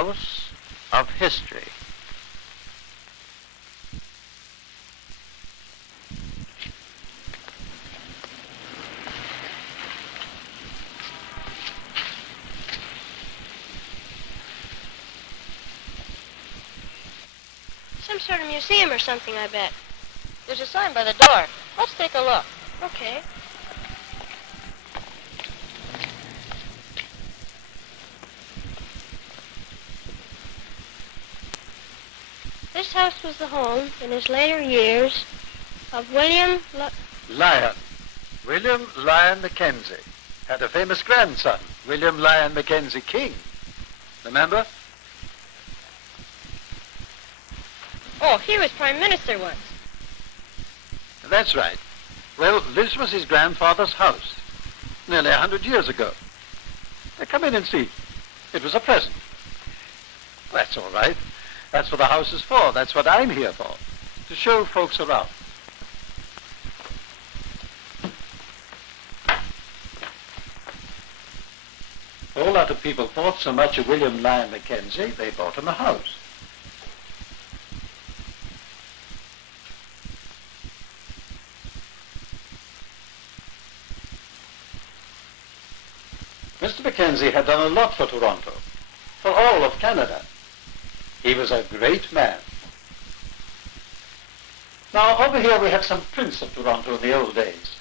house of history. Some sort of museum or something, I bet. There's a sign by the door. Let's take a look. Okay. This house was the home, in his later years, of Lyon. William Lyon Mackenzie had a famous grandson, William Lyon Mackenzie King. Remember? Oh, he was Prime Minister once. That's right. Well, this was his grandfather's house, nearly 100 years ago. Now, come in and see. It was a present. That's all right. That's what the house is for. That's what I'm here for, to show folks around. A whole lot of people thought so much of William Lyon Mackenzie, they bought him a house. Mr. Mackenzie had done a lot for Toronto, for all of Canada. He was a great man. Now, over here we have some prints of Toronto in the old days.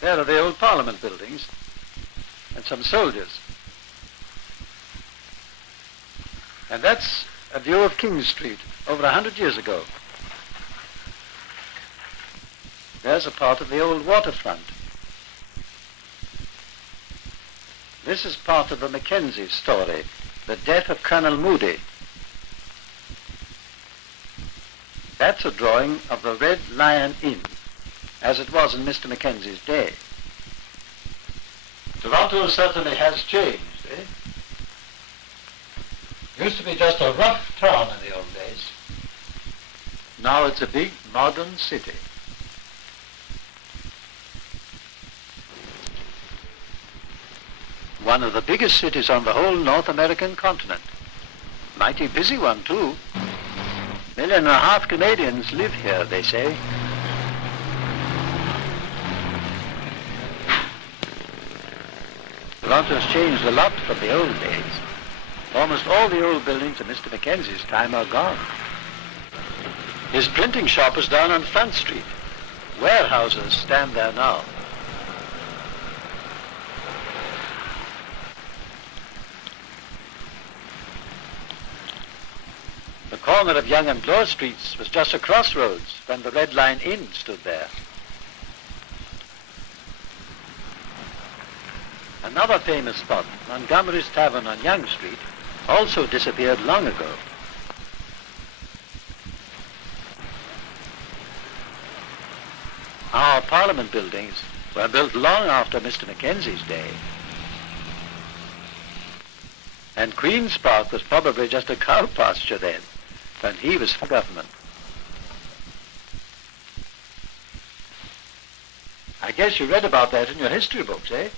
There are the old Parliament buildings and some soldiers. And that's a view of King Street over 100 years ago. There's a part of the old waterfront. This is part of the Mackenzie story, the death of Colonel Moody. That's a drawing of the Red Lion Inn, as it was in Mr. Mackenzie's day. Toronto certainly has changed, eh? Used to be just a rough town in the old days. Now it's a big modern city. One of the biggest cities on the whole North American continent. Mighty busy one, too. 1.5 million Canadians live here, they say. Toronto's changed a lot from the old days. Almost all the old buildings of Mr. Mackenzie's time are gone. His printing shop is down on Front Street. Warehouses stand there now. The corner of Yonge and Bloor Streets was just a crossroads when the Red Lion Inn stood there. Another famous spot, Montgomery's Tavern on Yonge Street, also disappeared long ago. Our Parliament buildings were built long after Mr. Mackenzie's day. And Queen's Park was probably just a cow pasture then, when he was for government. I guess you read about that in your history books, eh?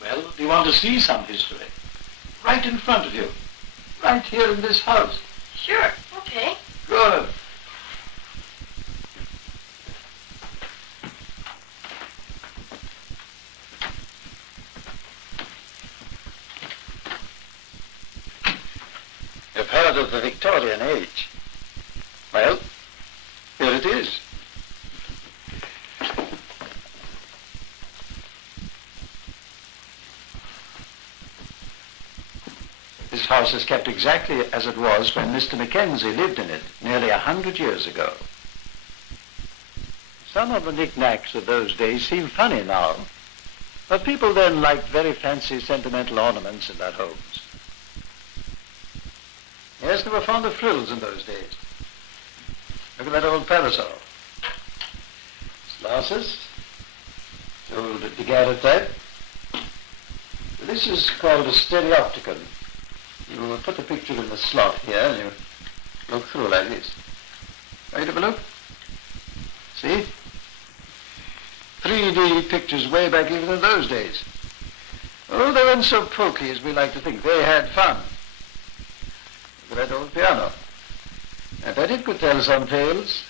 Well, do you want to see some history? Right in front of you. Right here in this house. Sure, okay. Good. You've heard of the Victorian age. Well, here it is. This house is kept exactly as it was when Mr. Mackenzie lived in it nearly 100 years ago. Some of the knickknacks of those days seem funny now, but people then liked very fancy sentimental ornaments in their homes. Yes, they were fond of frills in those days. Look at that old parasol. Glasses, old daguerreotype. This is called a stereopticon. You put the picture in the slot here and you look through like this. Right, have a look. See? 3 3D pictures way back even in those days. Oh, they weren't so pokey as we like to think. They had fun. Look at that old piano. I bet it could tell some tales.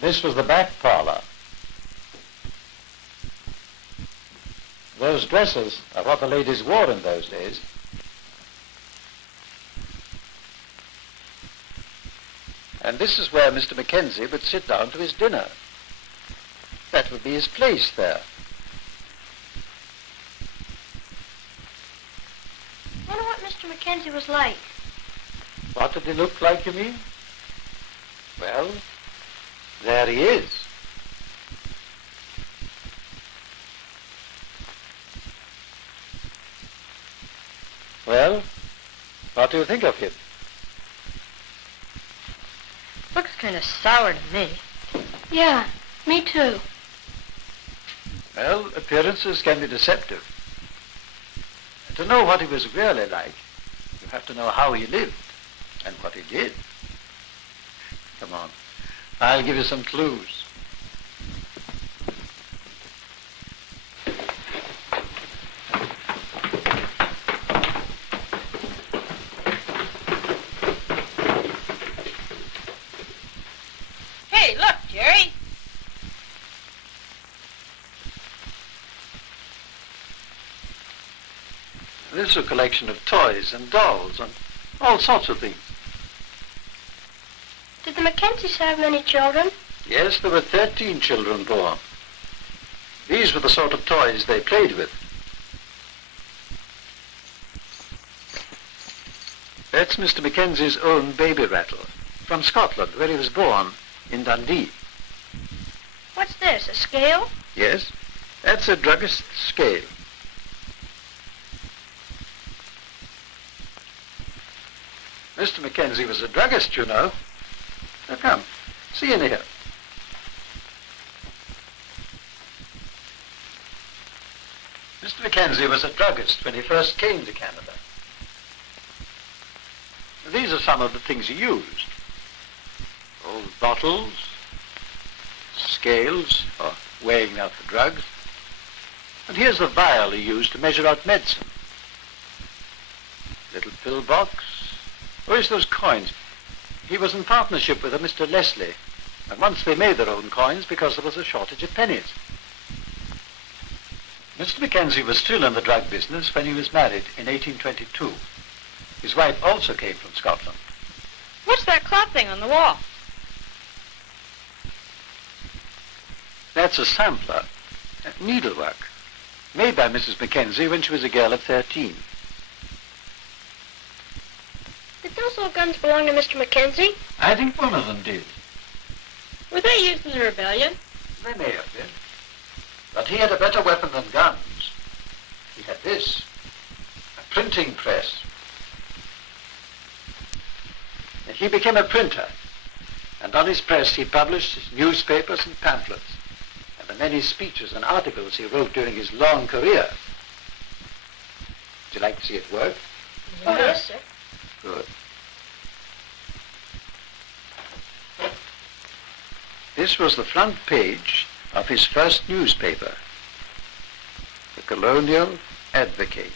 This was the back parlor. Those dresses are what the ladies wore in those days. And this is where Mr. Mackenzie would sit down to his dinner. That would be his place there. I wonder what Mr. Mackenzie was like. What did he look like, you mean? Well, there he is. Well, what do you think of him? Looks kind of sour to me. Yeah, me too. Well, appearances can be deceptive. To know what he was really like, you have to know how he lived and what he did. Come on, I'll give you some clues. Hey, look, Jerry. This is a collection of toys and dolls and all sorts of things. Did the Mackenzies have many children? Yes, there were 13 children born. These were the sort of toys they played with. That's Mr. Mackenzie's own baby rattle, from Scotland, where he was born, in Dundee. What's this, a scale? Yes, that's a druggist's scale. Mr. Mackenzie was a druggist, you know. Now come, see in here. Mr. Mackenzie was a druggist when he first came to Canada. These are some of the things he used. Old bottles, scales for weighing out the drugs. And here's the vial he used to measure out medicine. Little pill box. Where's those coins? He was in partnership with a Mr. Leslie, and once they made their own coins because there was a shortage of pennies. Mr. Mackenzie was still in the drug business when he was married in 1822. His wife also came from Scotland. What's that cloth thing on the wall? That's a sampler, needlework, made by Mrs. Mackenzie when she was a girl of 13. Did those old guns belong to Mr. Mackenzie? I think one of them did. Were they used in the rebellion? They may have been. But he had a better weapon than guns. He had this, a printing press. And he became a printer, and on his press he published his newspapers and pamphlets, and the many speeches and articles he wrote during his long career. Would you like to see it work? Oh, yes, sir. Good. This was the front page of his first newspaper, the Colonial Advocate.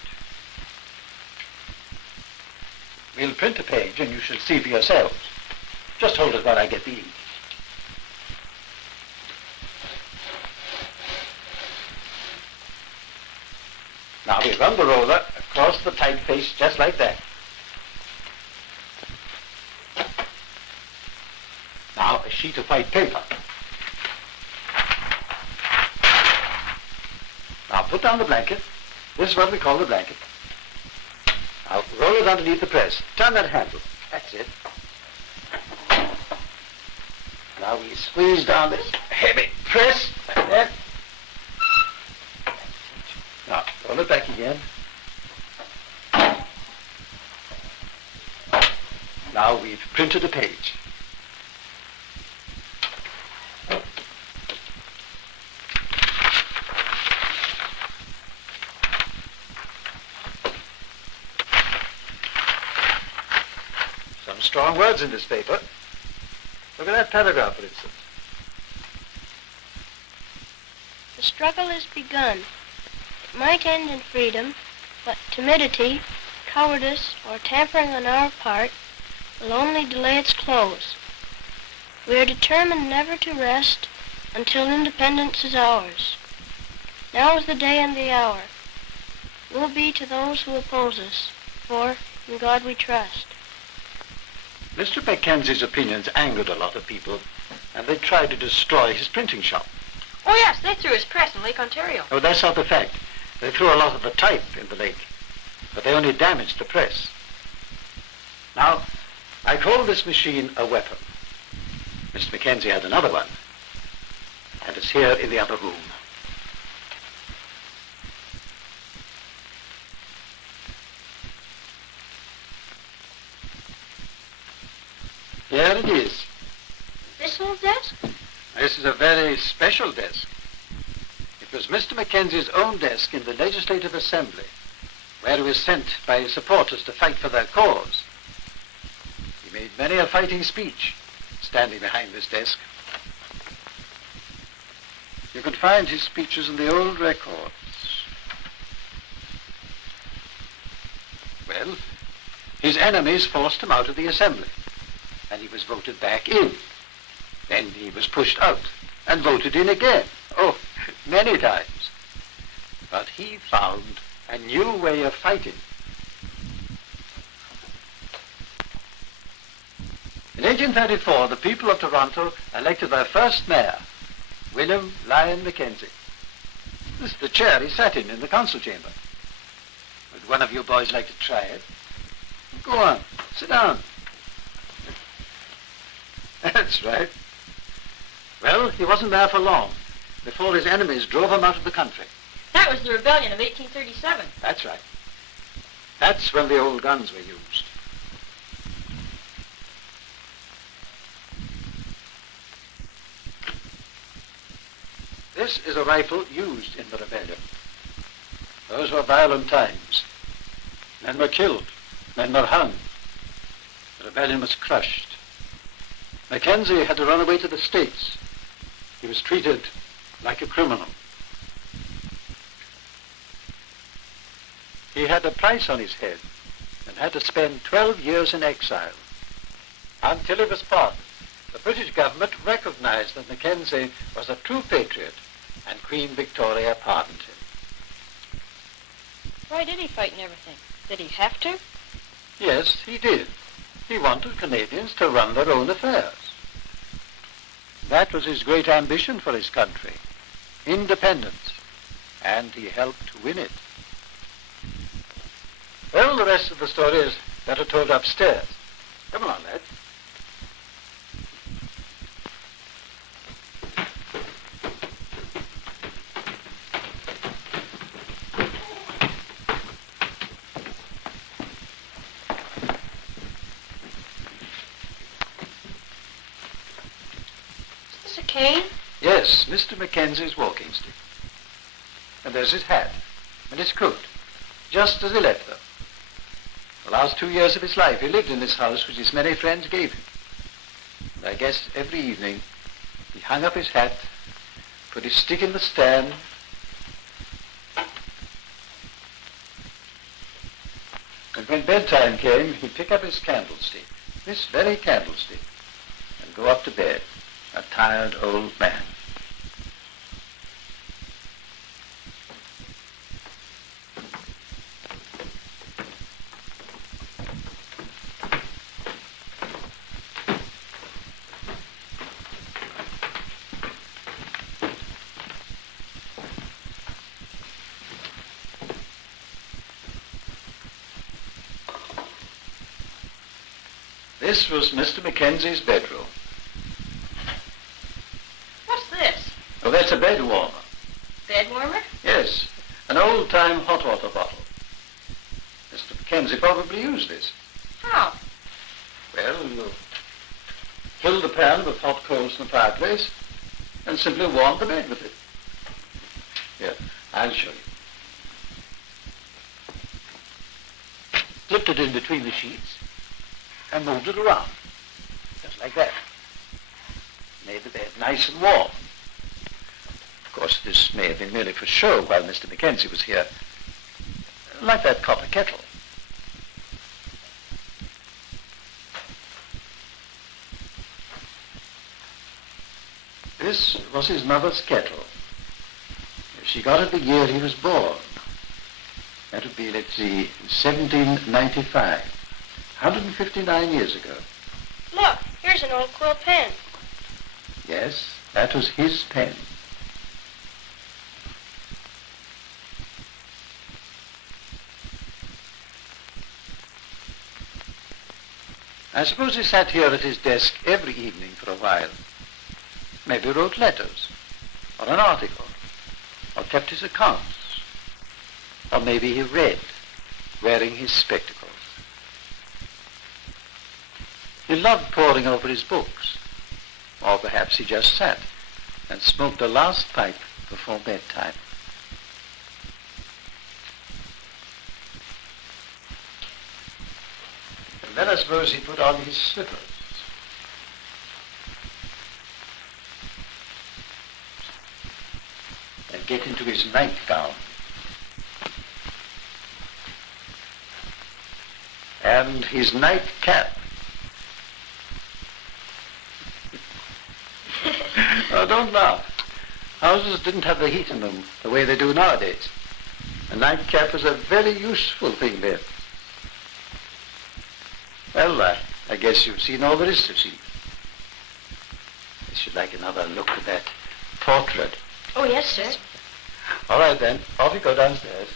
We'll print a page and you shall see for yourselves. Just hold it while I get the ink. Now we run the roller across the typeface just like that. Now a sheet of white paper. Now put down the blanket. This is what we call the blanket. Now roll it underneath the press. Turn that handle. That's it. Now we squeeze down this heavy press like that. Now roll it back again. Now we've printed a page. strong words in this paper. Look at that paragraph, for instance. The struggle is begun. It might end in freedom, but timidity, cowardice, or tampering on our part will only delay its close. We are determined never to rest until independence is ours. Now is the day and the hour. Will be to those who oppose us, for in God we trust. Mr. Mackenzie's opinions angered a lot of people, and they tried to destroy his printing shop. Oh, yes, they threw his press in Lake Ontario. Oh, that's not the fact. They threw a lot of the type in the lake, but they only damaged the press. Now, I call this machine a weapon. Mr. Mackenzie had another one, and it's here in the other room. Here it is. This whole desk? This is a very special desk. It was Mr. Mackenzie's own desk in the Legislative Assembly, where he was sent by his supporters to fight for their cause. He made many a fighting speech, standing behind this desk. You can find his speeches in the old records. Well, his enemies forced him out of the Assembly, and he was voted back in. Then he was pushed out and voted in again. Oh, many times. But he found a new way of fighting. In 1834, the people of Toronto elected their first mayor, William Lyon Mackenzie. This is the chair he sat in the council chamber. Would one of you boys like to try it? Go on, sit down. That's right. Well, he wasn't there for long before his enemies drove him out of the country. That was the rebellion of 1837. That's right. That's when the old guns were used. This is a rifle used in the rebellion. Those were violent times. Men were killed. Men were hung. The rebellion was crushed. Mackenzie had to run away to the States. He was treated like a criminal. He had a price on his head and had to spend 12 years in exile. Until he was pardoned, the British government recognized that Mackenzie was a true patriot, and Queen Victoria pardoned him. Why did he fight and everything? Did he have to? Yes, he did. He wanted Canadians to run their own affairs. That was his great ambition for his country, independence, and he helped win it. Well, the rest of the story is better told upstairs. Come along, lad. Is this a cane? Yes, Mr. Mackenzie's walking stick. And there's his hat and his coat, just as he left them. The last 2 years of his life he lived in this house which his many friends gave him. And I guess every evening he hung up his hat, put his stick in the stand, and when bedtime came, he'd pick up his candlestick, this very candlestick, and go up to bed, a tired old man. This was Mr. Mackenzie's bedroom. What's this? Oh, that's a bed warmer. Bed warmer? Yes, an old-time hot water bottle. Mr. Mackenzie probably used this. How? Well, you fill the pan with hot coals in the fireplace and simply warm the bed with it. Here, I'll show you. Slipped it in between the sheets and moved it around, just like that. Made the bed nice and warm. Of course, this may have been merely for show while Mr. Mackenzie was here, like that copper kettle. This was his mother's kettle. She got it the year he was born. That would be, let's see, 1795. 159 years ago. Look, here's an old quill pen. Yes, that was his pen. I suppose he sat here at his desk every evening for a while. Maybe wrote letters, or an article, or kept his accounts. Or maybe he read, wearing his spectacles. He loved poring over his books. Or perhaps he just sat and smoked a last pipe before bedtime. And then I suppose he put on his slippers. And get into his nightgown. And his nightcap. Oh, don't laugh. Houses didn't have the heat in them the way they do nowadays. A nightcap was a very useful thing then. Well, I guess you've seen all there is to see. I should like another look at that portrait. Oh, yes, sir. All right, then. Off you go downstairs.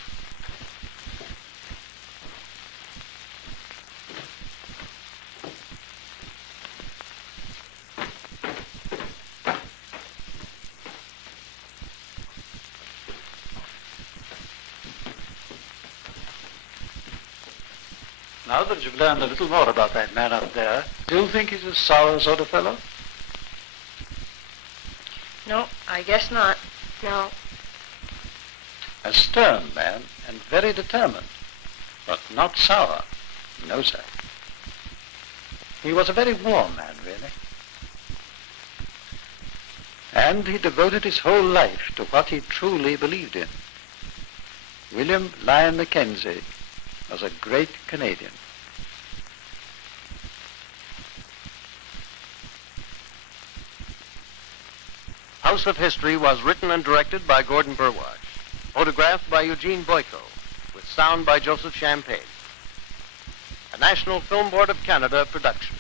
Now that you've learned a little more about that man up there, do you think he's a sour sort of fellow? No, I guess not. No. A stern man and very determined, but not sour. No, sir. He was a very warm man, really. And he devoted his whole life to what he truly believed in. William Lyon Mackenzie was a great Canadian. House of History was written and directed by Gordon Burwash. Photographed by Eugene Boyko, with sound by Joseph Champagne. A National Film Board of Canada production.